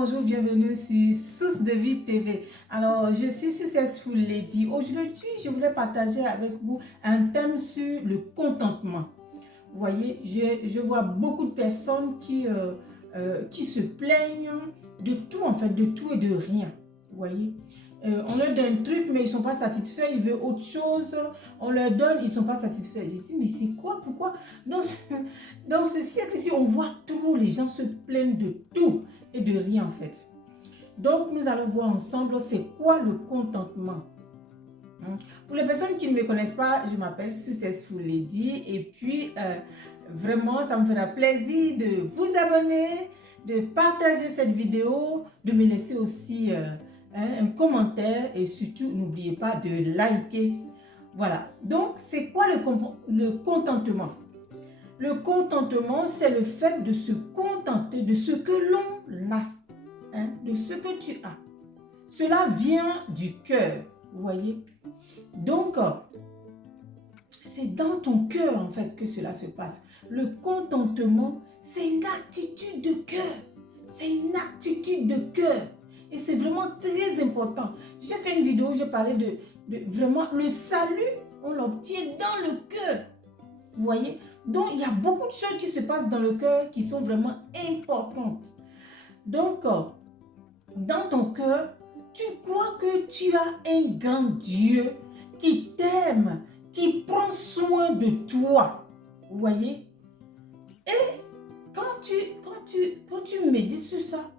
bonjour, bienvenue sur Source de Vie TV. Alors, je suis Successful Lady. Aujourd'hui, je voulais partager avec vous un thème sur le contentement. Vous voyez, je vois beaucoup de personnes qui se plaignent de tout, en fait, de tout et de rien. Vous voyez, on leur donne un truc, mais ils ne sont pas satisfaits, ils veulent autre chose. On leur donne, ils ne sont pas satisfaits. Je dis, mais c'est quoi? Pourquoi? Dans ce siècle-ci, on voit trop, les gens se plaignent de tout et de rien, en fait. Donc, nous allons voir ensemble, c'est quoi le contentement? Pour les personnes qui ne me connaissent pas, je m'appelle Successful Lady et puis vraiment, ça me fera plaisir de vous abonner, de partager cette vidéo, de me laisser aussi un commentaire et surtout, n'oubliez pas de liker. Voilà. Donc, c'est quoi le contentement? Le contentement, c'est le fait de se contenter de ce que l'on a, de ce que tu as. Cela vient du cœur, vous voyez. Donc, c'est dans ton cœur, en fait, que cela se passe. Le contentement, c'est une attitude de cœur. C'est une attitude de cœur. Et c'est vraiment très important. J'ai fait une vidéo où j'ai parlé de vraiment le salut, on l'obtient dans le cœur. Vous voyez? Donc, il y a beaucoup de choses qui se passent dans le cœur qui sont vraiment importantes. Donc, dans ton cœur, tu crois que tu as un grand Dieu qui t'aime, qui prend soin de toi. Vous voyez? Et quand tu médites sur ça,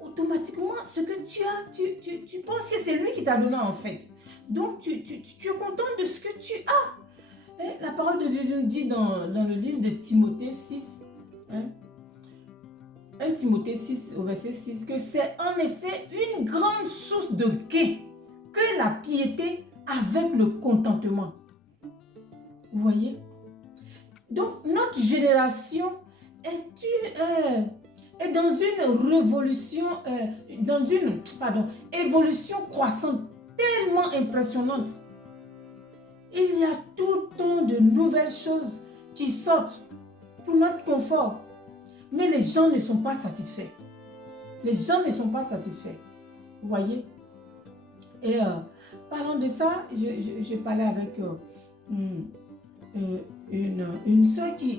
automatiquement, ce que tu as, tu penses que c'est lui qui t'a donné en fait. Donc, tu es content de ce que tu as. Et la parole de Dieu nous dit dans le livre de Timothée 6, 1 Timothée 6 au verset 6, que c'est en effet une grande source de gain que la piété avec le contentement. Vous voyez? Donc, notre génération est dans une révolution, évolution croissante tellement impressionnante. Il y a tout le temps de nouvelles choses qui sortent pour notre confort. Mais les gens ne sont pas satisfaits. Les gens ne sont pas satisfaits. Vous voyez? Et parlant de ça, je parlais avec une soeur qui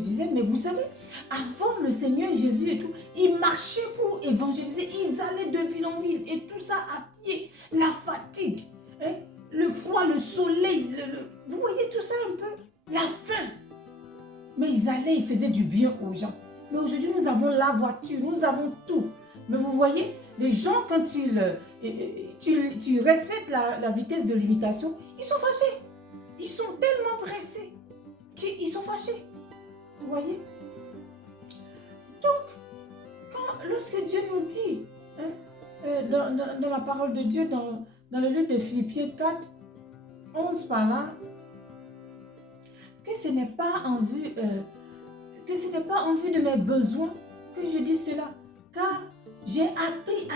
disait, mais vous savez, avant le Seigneur Jésus et tout, ils marchaient pour évangéliser, ils allaient de ville en ville et tout ça à pied, la fatigue, le froid, le soleil, vous voyez tout ça un peu, la faim. Mais ils allaient, ils faisaient du bien aux gens. Mais aujourd'hui, nous avons la voiture, nous avons tout. Mais vous voyez, les gens, quand tu respectes la vitesse de limitation, ils sont fâchés. Ils sont tellement pressés qu'ils sont fâchés. Vous voyez? Donc, lorsque Dieu nous dit, dans la parole de Dieu, dans le livre de Philippiens 4, 11 par là, que ce n'est pas en vue de mes besoins que je dis cela, car j'ai appris à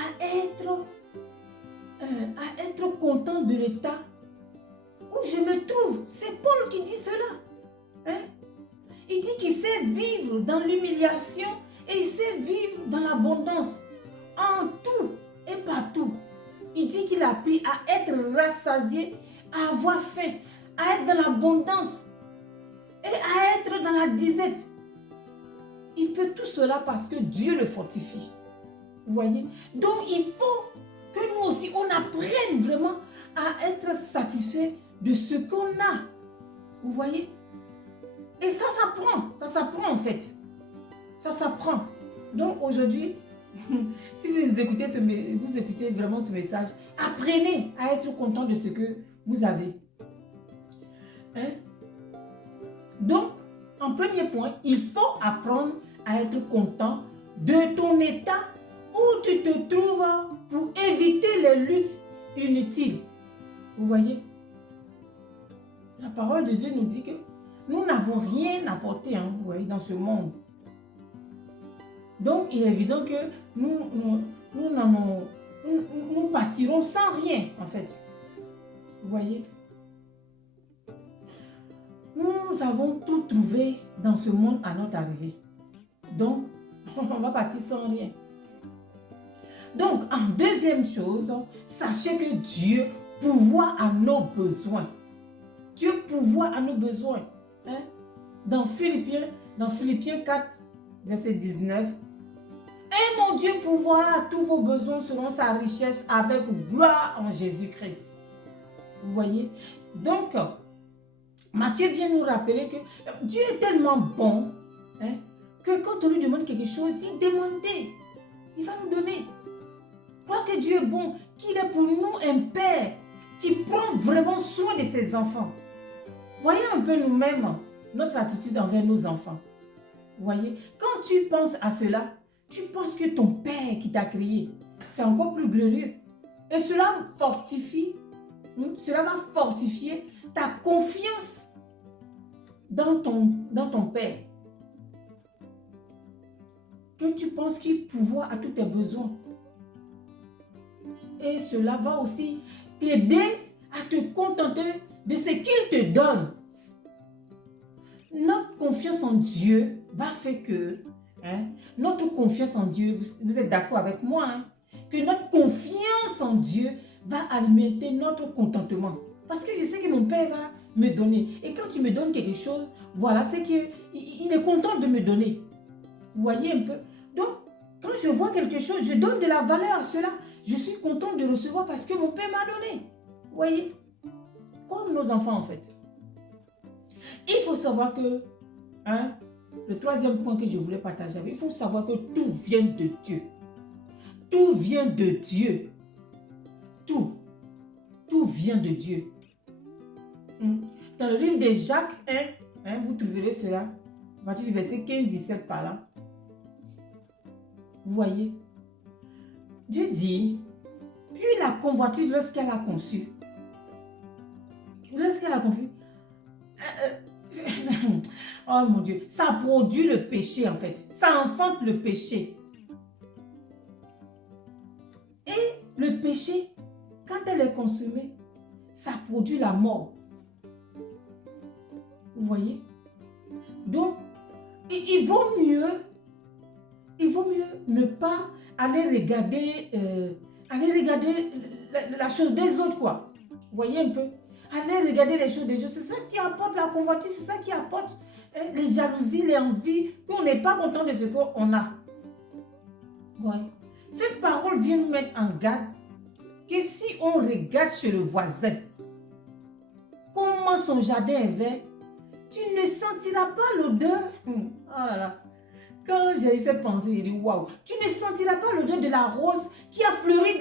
être content de l'état où je me trouve. C'est Paul qui dit cela. Il dit qu'il sait vivre dans l'humiliation et il sait vivre dans l'abondance, en tout et partout. Il dit qu'il a appris à être rassasié, à avoir faim, à être dans l'abondance et à être dans la disette. Il peut tout cela parce que Dieu le fortifie. Vous voyez? Donc, il faut que nous aussi, on apprenne vraiment à être satisfait de ce qu'on a. Vous voyez? Et ça s'apprend en fait. Ça s'apprend. Donc, aujourd'hui, si vous écoutez vraiment ce message, apprenez à être content de ce que vous avez. Donc, en premier point, il faut apprendre à être content de ton état où tu te trouves pour éviter les luttes inutiles. Vous voyez? La parole de Dieu nous dit que nous n'avons rien à porter, vous voyez, dans ce monde. Donc, il est évident que nous partirons sans rien, en fait. Vous voyez? Nous avons tout trouvé dans ce monde à notre arrivée. Donc, on va partir sans rien. Donc, en deuxième chose, sachez que Dieu pourvoit à nos besoins. Dieu pourvoit à nos besoins. Hein? Dans Philippiens 4, verset 19, et mon Dieu pourvoira à tous vos besoins selon sa richesse avec gloire en Jésus-Christ. Vous voyez? Donc, Matthieu vient nous rappeler que Dieu est tellement bon, hein, que quand on lui demande quelque chose, il demande, il va nous donner. Crois que Dieu est bon, qu'il est pour nous un Père qui prend vraiment soin de ses enfants. Voyez un peu nous-mêmes notre attitude envers nos enfants. Vous voyez, quand tu penses à cela, tu penses que ton Père qui t'a créé, c'est encore plus glorieux. Et cela fortifie, cela va fortifier ta confiance dans ton Père. Que tu penses qu'il pourvoit à tous tes besoins. Et cela va aussi t'aider à te contenter de ce qu'il te donne. Notre confiance en Dieu va faire que, notre confiance en Dieu, vous êtes d'accord avec moi, que notre confiance en Dieu va alimenter notre contentement. Parce que je sais que mon Père va me donner. Et quand tu me donnes quelque chose, voilà, c'est qu'il est content de me donner. Vous voyez un peu? Donc, quand je vois quelque chose, je donne de la valeur à cela. Je suis content de recevoir parce que mon Père m'a donné. Vous voyez? Comme nos enfants en fait. Il faut savoir que, le troisième point que je voulais partager avec vous, il faut savoir que tout vient de Dieu. Tout vient de Dieu. Tout vient de Dieu. Dans le livre de Jacques 1, vous trouverez cela, à partir du verset 15-17 par là. Vous voyez, Dieu dit, puis la convoitise lorsqu'elle a conçu. Lorsqu'elle a conçu, oh mon Dieu, ça produit le péché en fait. Ça enfante le péché. Et le péché, quand elle est consommée, ça produit la mort. Vous voyez? Donc, il vaut mieux ne pas aller regarder la chose des autres, quoi. Vous voyez un peu? Aller regarder les choses des autres, c'est ça qui apporte la convoitise, c'est ça qui apporte les jalousies, les envies, qu'on n'est pas content de ce qu'on a. Ouais. Cette parole vient nous mettre en garde que si on regarde chez le voisin, comment son jardin est vert, tu ne sentiras pas l'odeur. Oh là là. Quand j'ai eu cette pensée, j'ai dit waouh, tu ne sentiras pas l'odeur de la rose qui a fleuri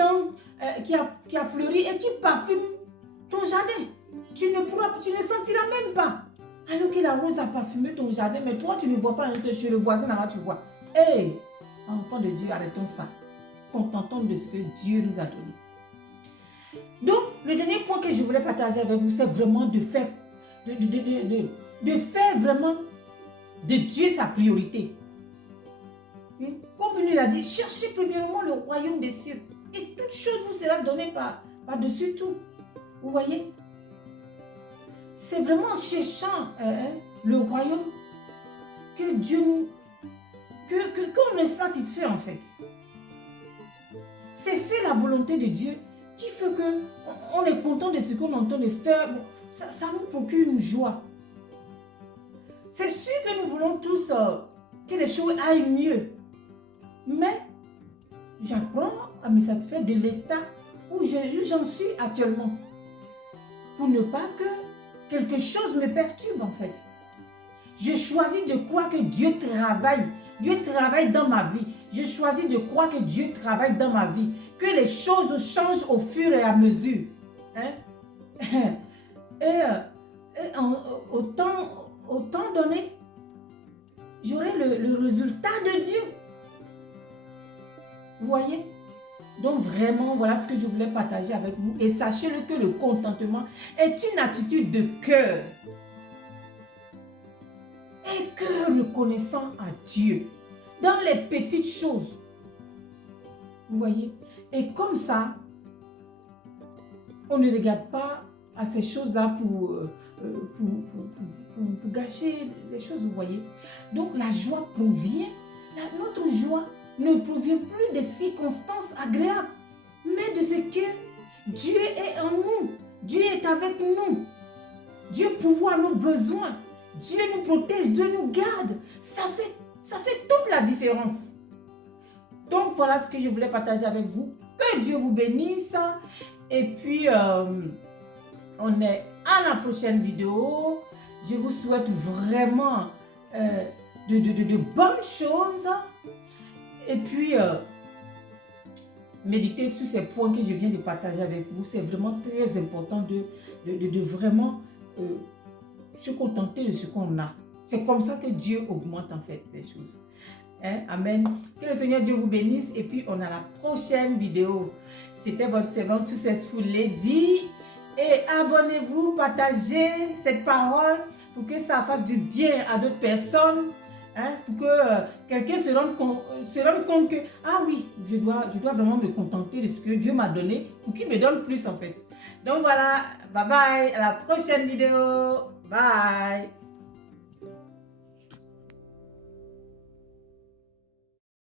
qui a fleuri et qui parfume ton jardin. Tu ne sentiras même pas. Alors que la rose a parfumé ton jardin, mais toi tu ne vois pas un seul, chez le voisin là-bas tu vois. Hé, enfant de Dieu, arrêtons ça. Contentons de ce que Dieu nous a donné. Donc, le dernier point que je voulais partager avec vous, c'est vraiment de faire vraiment de Dieu sa priorité. Comme il l'a dit, cherchez premièrement le royaume des cieux. Et toute chose vous sera donnée par-dessus tout. Vous voyez? C'est vraiment en cherchant le royaume que Dieu nous... qu'on est satisfait en fait. C'est faire la volonté de Dieu qui fait qu'on est content de ce qu'on entend de faire. Bon, ça nous procure une joie. C'est sûr que nous voulons tous que les choses aillent mieux. Mais j'apprends à me satisfaire de l'état où j'en suis actuellement. Pour ne pas que quelque chose me perturbe en fait. Je choisis de croire que Dieu travaille. Dieu travaille dans ma vie. Je choisis de croire que Dieu travaille dans ma vie. Que les choses changent au fur et à mesure. Au temps donné, j'aurai le résultat de Dieu. Vous voyez? Donc vraiment, voilà ce que je voulais partager avec vous. Et sachez-le que le contentement est une attitude de cœur. Un cœur reconnaissant à Dieu dans les petites choses. Vous voyez? Et comme ça, on ne regarde pas à ces choses-là pour ne provient plus des circonstances agréables, mais de ce que Dieu est en nous. Dieu est avec nous. Dieu pourvoit nos besoins. Dieu nous protège, Dieu nous garde. Ça fait toute la différence. Donc, voilà ce que je voulais partager avec vous. Que Dieu vous bénisse. Et puis, on est à la prochaine vidéo. Je vous souhaite vraiment de bonnes choses. Et puis, méditez sur ces points que je viens de partager avec vous. C'est vraiment très important de vraiment se contenter de ce qu'on a. C'est comme ça que Dieu augmente en fait les choses. Hein? Amen. Que le Seigneur Dieu vous bénisse. Et puis, on a la prochaine vidéo. C'était votre servante Successful Lady. Et abonnez-vous, partagez cette parole pour que ça fasse du bien à d'autres personnes. Hein, pour que quelqu'un se rende compte que, ah oui, je dois vraiment me contenter de ce que Dieu m'a donné pour qu'il me donne plus en fait. Donc voilà, bye bye, à la prochaine vidéo. Bye.